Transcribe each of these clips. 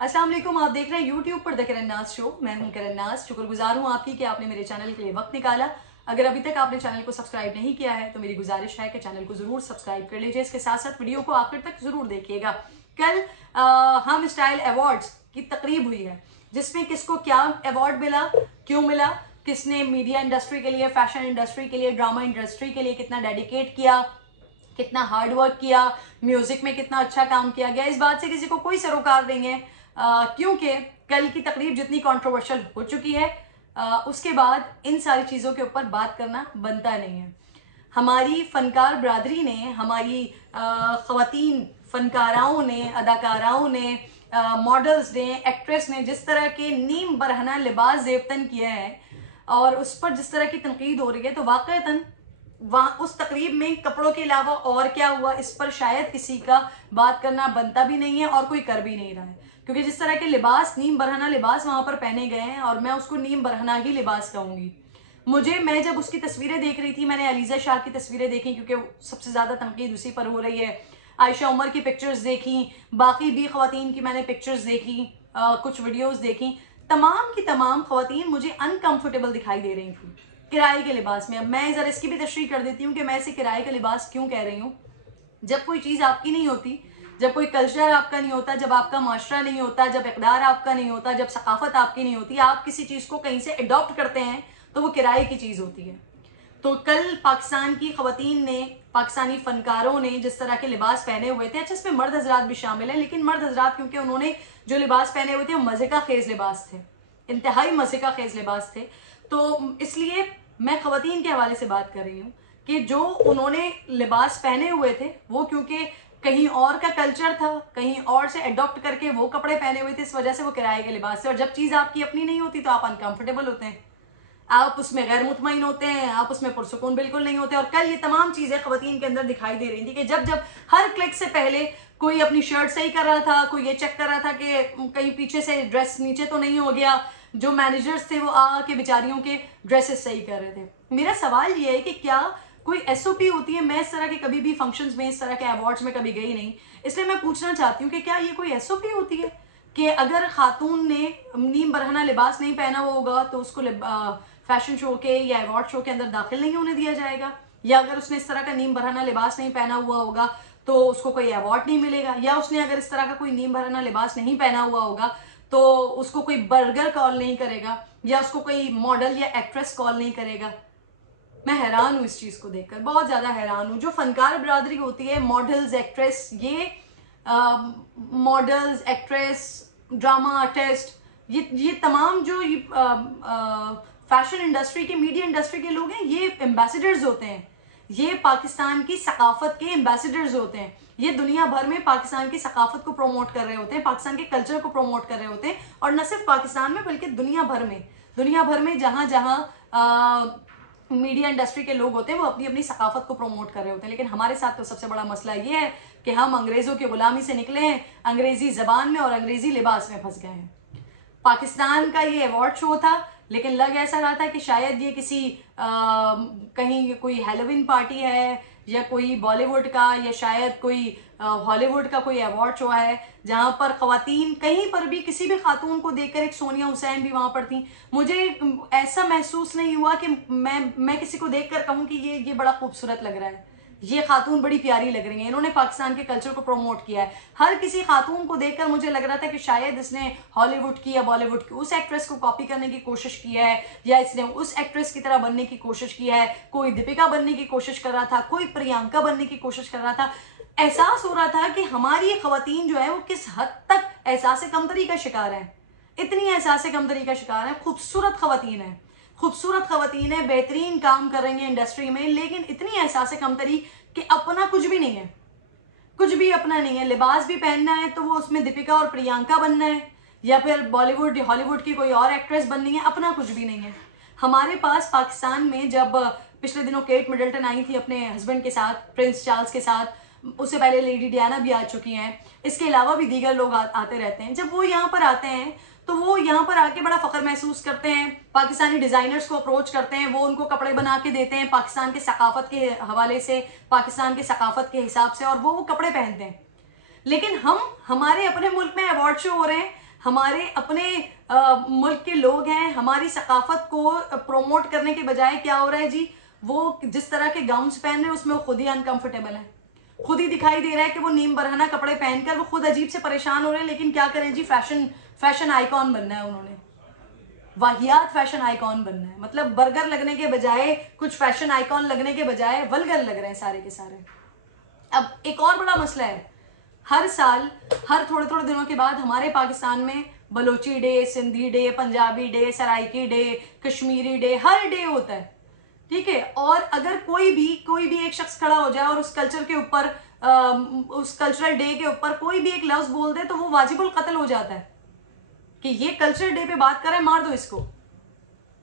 अस्सलाम वालेकुम। आप देख रहे हैं यूट्यूब पर द किरण नाज शो। मैं हूं किरण नाज। शुक्रगुजार हूं आपकी कि आपने मेरे चैनल के लिए वक्त निकाला। अगर अभी तक आपने चैनल को सब्सक्राइब नहीं किया है तो मेरी गुजारिश है कि चैनल को जरूर सब्सक्राइब कर लीजिए। इसके साथ साथ वीडियो को आखिर तक जरूर देखिएगा। कल हम स्टाइल अवार्ड्स की तकरीब हुई है जिसमें किसको क्या अवार्ड मिला, क्यों मिला, किसने मीडिया इंडस्ट्री के लिए, फैशन इंडस्ट्री के लिए, ड्रामा इंडस्ट्री के लिए कितना डेडिकेट किया, कितना हार्ड वर्क किया, म्यूजिक में कितना अच्छा काम किया गया, इस बात से किसी को कोई सरोकार नहीं है। क्योंकि कल की तकरीब जितनी कंट्रोवर्शियल हो चुकी है, उसके बाद इन सारी चीज़ों के ऊपर बात करना बनता नहीं है। हमारी फनकार बरादरी ने, हमारी ख़वातीन फनकाराओं ने, अदाकाराओं ने, मॉडल्स ने, एक्ट्रेस ने जिस तरह के नीम बरहना लिबास ज़ेबतन किए हैं और उस पर जिस तरह की तनकीद हो रही है, तो वाक़ईतन वहाँ उस तकरीब में कपड़ों के अलावा और क्या हुआ इस पर शायद किसी का बात करना बनता भी नहीं है और कोई कर भी नहीं रहा है। क्योंकि जिस तरह के लिबास, नीम बरहना लिबास वहां पर पहने गए हैं, और मैं उसको नीम बरहना ही लिबास कहूंगी। मैं जब उसकी तस्वीरें देख रही थी, मैंने अलीजा शाह की तस्वीरें देखी क्योंकि सबसे ज्यादा तनकीद उसी पर हो रही है। आयशा उमर की पिक्चर्स देखी, बाकी भी खवातीन की मैंने पिक्चर्स देखी, कुछ वीडियोज देखी। तमाम की तमाम खवातीन मुझे अनकंफर्टेबल दिखाई दे रही थी किराए के लिबास में। अब मैं जरा इसकी भी तशरीह कर देती हूँ कि मैं इसे किराए का लिबास क्यों कह रही हूँ। जब कोई चीज़ आपकी नहीं होती, जब कोई कल्चर आपका नहीं होता, जब आपका माशरा नहीं होता, जब इक़दार आपका नहीं होता, जब सकाफत आपकी नहीं होती, आप किसी चीज़ को कहीं से अडॉप्ट करते हैं तो वो किराए की चीज़ होती है। तो कल पाकिस्तान की ख़वातीन ने, पाकिस्तानी फ़नकारों ने जिस तरह के लिबास पहने हुए थे, अच्छा इसमें मर्द हजरात भी शामिल हैं, लेकिन मर्द हजरात क्योंकि उन्होंने जो लिबास पहने हुए थे वो मज़े का खेज लिबास थे, इंतहाई मज़े का खेज लिबास थे। तो इसलिए मैं ख़वातीन के हवाले से बात कर रही हूँ कि जो उन्होंने लिबास पहने हुए थे वो क्योंकि कहीं और का कल्चर था, कहीं और से अडॉप्ट करके वो कपड़े पहने हुए थे, इस वजह से वो किराए के लिबास थे। और जब चीज़ आपकी अपनी नहीं होती तो आप अनकंफर्टेबल होते हैं, आप उसमें गैर मुतमईन होते हैं, आप उसमें पुरसुकून बिल्कुल नहीं होते। और कल ये तमाम चीज़ें ख़वातीन के अंदर दिखाई दे रही थी कि जब जब हर क्लिक से पहले कोई अपनी शर्ट सही कर रहा था, कोई ये चेक कर रहा था कि कहीं पीछे से ड्रेस नीचे तो नहीं हो गया, जो मैनेजर्स थे वो आके बेचारियों के ड्रेसेस सही कर रहे थे। मेरा सवाल ये है कि क्या कोई एसओपी होती है? मैं इस तरह के कभी भी फंक्शंस में, इस तरह के अवार्ड्स में कभी गई नहीं, इसलिए मैं पूछना चाहती हूँ कि क्या ये कोई एसओपी होती है कि अगर खातून ने नीम बरहना लिबास नहीं पहना हुआ होगा तो उसको फैशन शो के या अवार्ड शो के अंदर दाखिल नहीं होने दिया जाएगा, या अगर उसने इस तरह का नीम बरहना लिबास नहीं पहना हुआ होगा तो उसको कोई अवार्ड नहीं मिलेगा, या उसने अगर इस तरह का कोई नीम बरहना लिबास नहीं पहना हुआ होगा तो उसको कोई बर्गर कॉल नहीं करेगा, या उसको कोई मॉडल या एक्ट्रेस कॉल नहीं करेगा। मैं हैरान हूँ इस चीज़ को देखकर, बहुत ज़्यादा हैरान हूँ। जो फनकार बरादरी होती है, मॉडल्स, एक्ट्रेस, ये मॉडल्स, एक्ट्रेस, ड्रामा आर्टिस्ट, ये तमाम जो फैशन इंडस्ट्री के, मीडिया इंडस्ट्री के लोग हैं, ये एम्बेसडर्स होते हैं, ये पाकिस्तान की सकाफत के एम्बेसडर्स होते हैं। ये दुनिया भर में पाकिस्तान की सकाफत को प्रमोट कर रहे होते हैं, पाकिस्तान के कल्चर को प्रमोट कर रहे होते हैं। और न सिर्फ पाकिस्तान में बल्कि दुनिया भर में जहाँ जहाँ मीडिया इंडस्ट्री के लोग होते हैं वो अपनी अपनी सकाफत को प्रमोट कर रहे होते हैं। लेकिन हमारे साथ तो सबसे बड़ा मसला ये है कि हम अंग्रेजों की गुलामी से निकले हैं, अंग्रेजी जबान में और अंग्रेजी लिबास में फंस गए हैं। पाकिस्तान का ये अवार्ड शो था, लेकिन लग ऐसा रहा था कि शायद ये किसी कहीं कोई हैलोवीन पार्टी है, या कोई बॉलीवुड का, या शायद कोई हॉलीवुड का कोई अवार्ड शो है जहां पर खवातीन, कहीं पर भी किसी भी खातून को देखकर, एक सोनिया हुसैन भी वहां पर थी, मुझे ऐसा महसूस नहीं हुआ कि मैं किसी को देखकर कहूं कि ये बड़ा खूबसूरत लग रहा है, ये खातून बड़ी प्यारी लग रही है, इन्होंने पाकिस्तान के कल्चर को प्रमोट किया है। हर किसी खातून को देखकर मुझे लग रहा था कि शायद इसने हॉलीवुड की या बॉलीवुड की उस एक्ट्रेस को कॉपी करने की कोशिश की है, या इसने उस एक्ट्रेस की तरह बनने की कोशिश की है। कोई दीपिका बनने की कोशिश कर रहा था, कोई प्रियंका बनने की कोशिश कर रहा था। एहसास हो रहा था कि हमारी ये खवातीन जो है वो किस हद तक एहसास कमतरी का शिकार है, इतनी एहसास कमतरी का शिकार है। खूबसूरत खवातीन है, खूबसूरत खवातीन है, बेहतरीन काम कर रही है इंडस्ट्री में, लेकिन इतनी एहसास कमतरी कि अपना कुछ भी नहीं है, कुछ भी अपना नहीं है। लिबास भी पहनना है तो वो उसमें दीपिका और प्रियंका बनना है, या फिर बॉलीवुड हॉलीवुड की कोई और एक्ट्रेस बननी है, अपना कुछ भी नहीं है। हमारे पास पाकिस्तान में जब पिछले दिनों केट मिडल्टन आई थी अपने हस्बैंड के साथ, प्रिंस चार्ल्स के साथ, उससे पहले लेडी डियाना भी आ चुकी हैं, इसके अलावा भी दीगर लोग आते रहते हैं। जब वो यहाँ पर आते हैं तो वो यहाँ पर आके बड़ा फख्र महसूस करते हैं, पाकिस्तानी डिजाइनर्स को अप्रोच करते हैं, वो उनको कपड़े बना के देते हैं पाकिस्तान के सकाफत के हवाले से, पाकिस्तान के सकाफत के हिसाब से, और वो कपड़े पहनते हैं। लेकिन हमारे अपने मुल्क में अवार्ड शो हो रहे हैं, हमारे अपने मुल्क के लोग हैं, हमारी सकाफत को प्रोमोट करने के बजाय क्या हो रहा है जी, वो जिस तरह के गाउन्स पहन रहे हैं उसमें वो खुद ही अनकंफर्टेबल है, खुद ही दिखाई दे रहा है कि वो नीम बरहना कपड़े पहनकर वो खुद अजीब से परेशान हो रहे हैं। लेकिन क्या करें जी, फैशन आइकॉन बनना है उन्होंने, वाहियात फैशन आइकॉन बनना है। मतलब बर्गर लगने के बजाय, कुछ फैशन आइकॉन लगने के बजाय वल्गर लग रहे हैं सारे के सारे। अब एक और बड़ा मसला है, हर साल हर थोड़े थोड़े दिनों के बाद हमारे पाकिस्तान में Balochi day, Sindhi day, Punjabi day, Saraiki day, Kashmiri day, हर डे होता है, ठीक है। और अगर कोई भी एक शख्स खड़ा हो जाए और उस कल्चर के ऊपर, उस कल्चरल डे के ऊपर कोई भी एक लफ्ज बोल दे तो वो वाजिबुल कत्ल हो जाता है कि ये कल्चरल डे पे बात कर रहे हैं, मार दो इसको।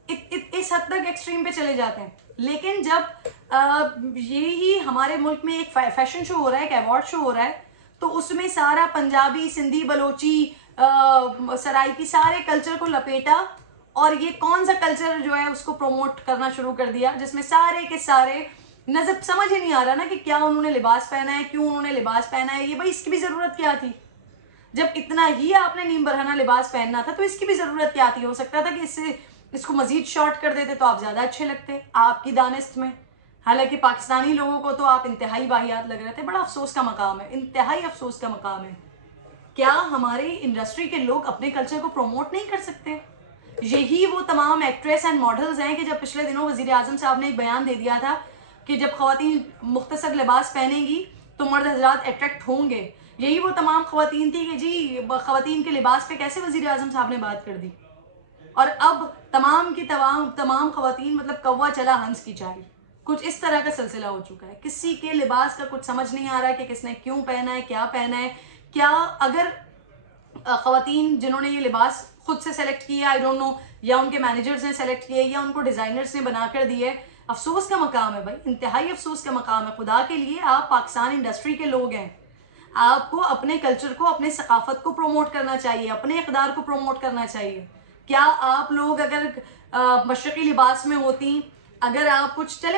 इस हद तक एक्सट्रीम पे चले जाते हैं। लेकिन जब ये ही हमारे मुल्क में एक फैशन शो हो रहा है, एक अवार्ड शो हो रहा है, तो उसमें सारा पंजाबी, सिंधी, बलोची, सराइकी सारे कल्चर को लपेटा और ये कौन सा कल्चर जो है उसको प्रमोट करना शुरू कर दिया, जिसमें सारे के सारे नजर समझ ही नहीं आ रहा ना कि क्या उन्होंने लिबास पहना है, क्यों उन्होंने लिबास पहना है। ये भाई इसकी भी जरूरत क्या थी? जब इतना ही आपने नीम बरहना लिबास पहनना था तो इसकी भी जरूरत क्या थी? हो सकता था कि इसको मजीद शॉर्ट कर देते तो आप ज्यादा अच्छे लगते आपकी दानिस्त में। हालांकि पाकिस्तानी लोगों को तो आप इंतहाई वाहियात लग रहे थे। बड़ा अफसोस का मकाम है, इंतहाई अफसोस का मकाम है। क्या हमारे इंडस्ट्री के लोग अपने कल्चर को प्रमोट नहीं कर सकते? यही वो तमाम एक्ट्रेस एंड मॉडल्स हैं कि जब पिछले दिनों वजीर आजम साहब ने एक बयान दे दिया था कि जब खवातीन मुख्तसर लिबास पहनेंगी तो मर्द हजरात अट्रैक्ट होंगे। यही वो तमाम खवातीन थी कि जी खवातीन के लिबास पे कैसे वजीर आजम साहब ने बात कर दी। और अब तमाम की तमाम खवातीन मतलब कौवा चला हंस की चाल, कुछ इस तरह का सिलसिला हो चुका है। किसी के लिबास का कुछ समझ नहीं आ रहा है कि किसने क्यों पहना है, क्या पहना है। क्या अगर खवातीन जिन्होंने ये लिबास खुद से सेलेक्ट किया, आई डोंट नो, या उनके मैनेजर्स ने सेलेक्ट किए या उनको डिजाइनर्स ने बनाकर दिए, अफसोस का मकाम है भाई, इंतहाई अफसोस का मकाम है। खुदा के लिए आप पाकिस्तान इंडस्ट्री के लोग हैं, आपको अपने कल्चर को, अपने सकाफत को प्रमोट करना चाहिए, अपने इक़दार को प्रमोट करना चाहिए। क्या आप लोग अगर मशरक़ी लिबास में होती, अगर आप कुछ चले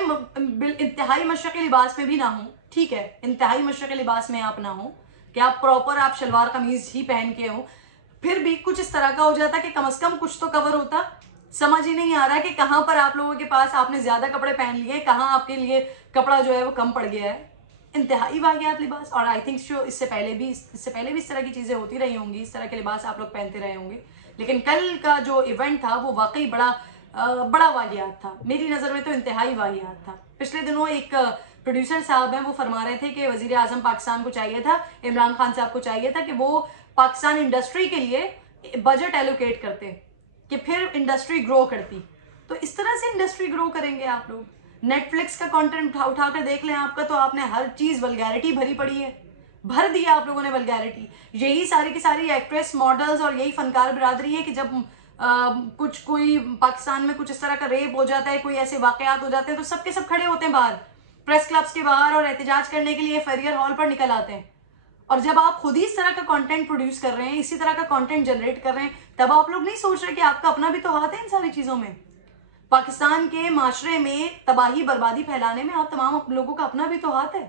इंतहाई मशरक़ी लिबास में भी ना हो, ठीक है, इंतहाई मशरक़ी लिबास में आप ना हो कि आप प्रॉपर आप शलवार कमीज ही पहन के हो, फिर भी कुछ इस तरह का हो जाता कि कम से कम कुछ तो कवर होता। समझ ही नहीं आ रहा कि कहाँ पर आप लोगों के पास आपने ज्यादा कपड़े पहन लिए, कहाँ आपके लिए कपड़ा जो है वो कम पड़ गया है। इंतहाई वाहियात लिबास। और आई थिंक शो इससे पहले भी इस तरह की चीजें होती रही होंगी, इस तरह के लिबास आप लोग पहनते रहे होंगे। लेकिन कल का जो इवेंट था वो वाकई बड़ा वाहियात था, मेरी नजर में तो इंतहाई वाहियात था। पिछले दिनों एक प्रोड्यूसर साहब हैं, वो फरमा रहे थे कि वजीर आजम पाकिस्तान को चाहिए था, इमरान खान साहब को चाहिए था कि वो पाकिस्तान इंडस्ट्री के लिए बजट एलोकेट करते कि फिर इंडस्ट्री ग्रो करती। तो इस तरह से इंडस्ट्री ग्रो करेंगे आप लोग? नेटफ्लिक्स का कंटेंट उठाकर देख लें आपका, तो आपने हर चीज वल्गैरिटी भरी पड़ी है, भर दिया आप लोगों ने वल्गैरिटी। यही सारी की सारी एक्ट्रेस, मॉडल्स और यही फनकार बिरादरी है कि जब कुछ कोई पाकिस्तान में कुछ इस तरह का रेप हो जाता है, कोई ऐसे वाकयात हो जाते हैं, तो सबके सब खड़े होते हैं बाहर, प्रेस क्लब्स के बाहर, और एहतजाज करने के लिए फेरियर हॉल पर निकल आते हैं। और जब आप खुद ही इस तरह का कंटेंट प्रोड्यूस कर रहे हैं, इसी तरह का कंटेंट जनरेट कर रहे हैं, तब आप लोग नहीं सोच रहे कि आपका अपना भी तो हाथ है इन सारी चीजों में। पाकिस्तान के माशरे में तबाही बर्बादी फैलाने में आप तमाम लोगों का अपना भी तो हाथ है।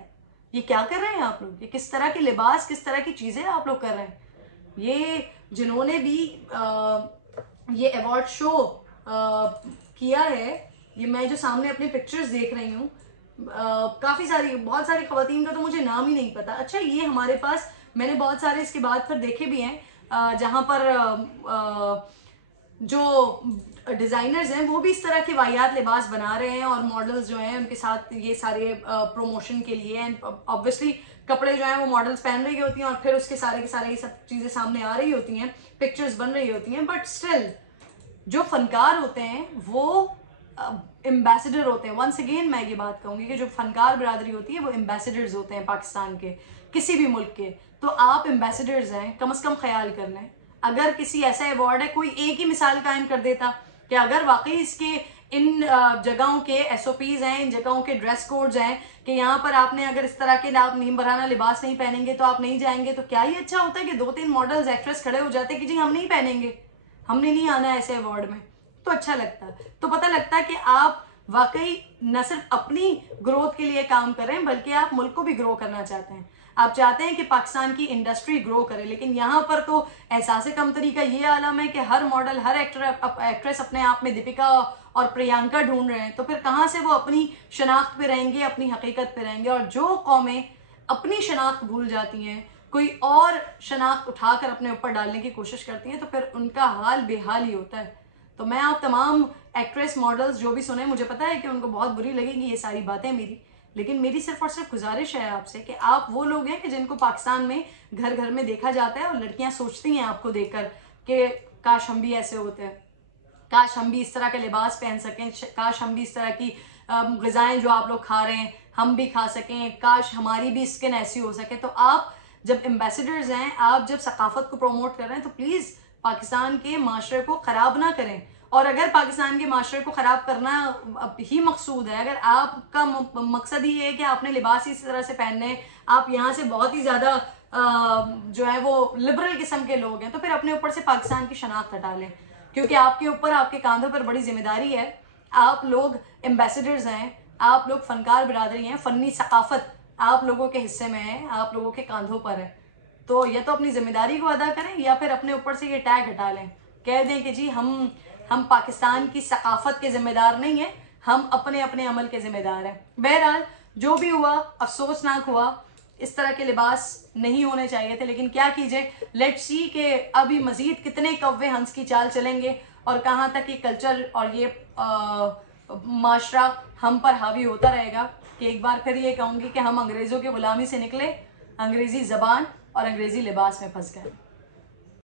ये क्या कर रहे हैं आप लोग? ये किस तरह के लिबास, किस तरह की चीजें आप लोग कर रहे हैं? ये जिन्होंने भी ये अवार्ड शो किया है, ये मैं जो सामने अपने पिक्चर्स देख रही हूँ, बहुत सारी खवातीन का तो मुझे नाम ही नहीं पता। अच्छा, ये हमारे पास मैंने बहुत सारे इसके बाद फिर देखे भी हैं जहां पर जो डिजाइनर्स हैं वो भी इस तरह के वाहियात लिबास बना रहे हैं, और मॉडल्स जो हैं उनके साथ ये सारे प्रमोशन के लिए, एंड ऑब्वियसली कपड़े जो हैं वो मॉडल्स पहन रही होती हैं और फिर उसके सारे के सारे ये सब चीजें सामने आ रही होती हैं, पिक्चर्स बन रही होती हैं। बट स्टिल जो फनकार होते हैं वो एम्बेसडर होते हैं। वंस अगेन मैं ये बात कहूंगी कि जो फनकार बिरादरी होती है वो एम्बेसडर्स होते हैं पाकिस्तान के, किसी भी मुल्क के। तो आप एम्बेसडर्स हैं, कम से कम ख्याल करना है। अगर किसी ऐसा अवार्ड है, कोई एक ही मिसाल कायम कर देता कि अगर वाकई इसके इन जगहों के SOPs हैं, इन जगहों के ड्रेस कोड्स हैं कि यहाँ पर आपने अगर इस तरह के आप नीम बरहाना लिबास नहीं पहनेंगे तो आप नहीं जाएंगे, तो क्या ही अच्छा होता है कि 2-3 मॉडल्स, एक्ट्रेस खड़े हो जाते कि जी हम नहीं पहनेंगे, हमने नहीं आना ऐसे अवार्ड में, तो अच्छा लगता। तो पता लगता है कि आप वाकई न सिर्फ अपनी ग्रोथ के लिए काम कर रहे हैं बल्कि आप मुल्क को भी ग्रो करना चाहते हैं। आप चाहते हैं कि पाकिस्तान की इंडस्ट्री ग्रो करे, लेकिन यहाँ पर तो एहसास कमतरी का ये आलम है कि हर मॉडल, हर एक्ट्रेस अपने आप में दीपिका और प्रियंका ढूंढ रहे हैं। तो फिर कहाँ से वो अपनी शनाख्त पे रहेंगे, अपनी हकीकत पे रहेंगे? और जो कौमें अपनी शनाख्त भूल जाती हैं, कोई और शनाख्त उठाकर अपने ऊपर डालने की कोशिश करती हैं, तो फिर उनका हाल बेहाल ही होता है। तो मैं आप तमाम एक्ट्रेस मॉडल्स जो भी सुने, मुझे पता है कि उनको बहुत बुरी लगेंगी ये सारी बातें मेरी, लेकिन मेरी सिर्फ और सिर्फ गुजारिश है आपसे कि आप वो लोग हैं कि जिनको पाकिस्तान में घर घर में देखा जाता है और लड़कियां सोचती हैं आपको देखकर कि काश हम भी ऐसे होते हैं, काश हम भी इस तरह के लिबास पहन सकें, काश हम भी इस तरह की ग़िज़ाएं जो आप लोग खा रहे हैं हम भी खा सकें, काश हमारी भी स्किन ऐसी हो सके। तो आप जब एम्बेसडर्स हैं, आप जब सकाफत को प्रमोट कर रहे हैं, तो प्लीज़ पाकिस्तान के माशरे को ख़राब ना करें। और अगर पाकिस्तान के माशरे को ख़राब करना ही मकसूद है, अगर आपका मकसद ही है कि आपने लिबास इस तरह से पहनने, आप यहाँ से बहुत ही ज़्यादा जो है वो लिबरल किस्म के लोग हैं, तो फिर अपने ऊपर से पाकिस्तान की शनाख्त हटा लें, क्योंकि आपके ऊपर, आपके कांधों पर बड़ी जिम्मेदारी है। आप लोग एम्बेसडर्स हैं, आप लोग फनकार बिरादरी हैं, फ़नी सकाफत आप लोगों के हिस्से में है, आप लोगों के कांधों पर है। तो या तो अपनी जिम्मेदारी को अदा करें या फिर अपने ऊपर से ये टैग हटा लें, कह दें कि जी हम पाकिस्तान की सकाफत के जिम्मेदार नहीं हैं, हम अपने अपने अमल के जिम्मेदार हैं। बहरहाल जो भी हुआ अफसोसनाक हुआ, इस तरह के लिबास नहीं होने चाहिए थे, लेकिन क्या कीजिए, लेट्स सी कि अभी मजीद कितने कौवे हंस की चाल चलेंगे और कहाँ तक ये कल्चर और ये माशरा हम पर हावी होता रहेगा। कि एक बार फिर ये कहूँगी कि हम अंग्रेज़ों की ग़ुलामी से निकले, अंग्रेज़ी ज़बान और अंग्रेज़ी लिबास में फंस गए।